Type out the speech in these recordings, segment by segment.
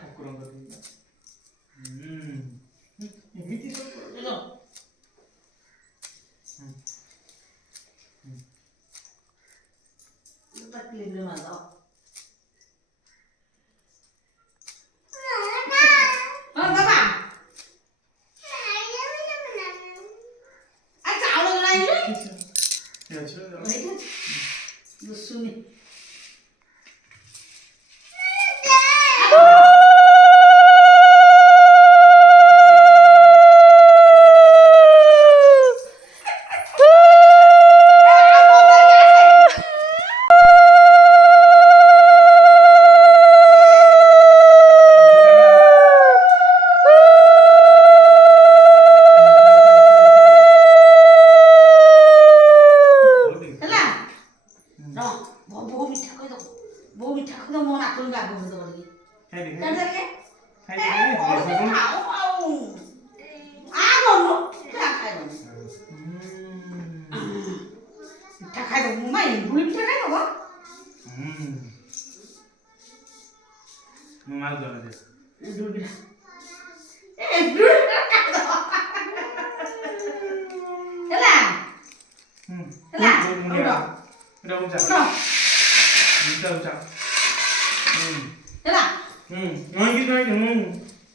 ଠାକୁରଙ୍କ ଏମିତି सुनी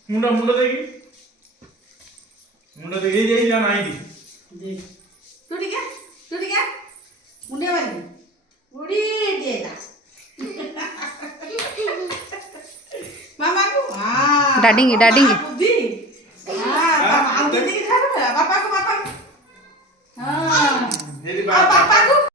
मुंडा मुंडा देगी मुंडा देगी यही जान आएगी टूट गया मुंडे वाली उड़ी देता मामा को हां डाडेंगे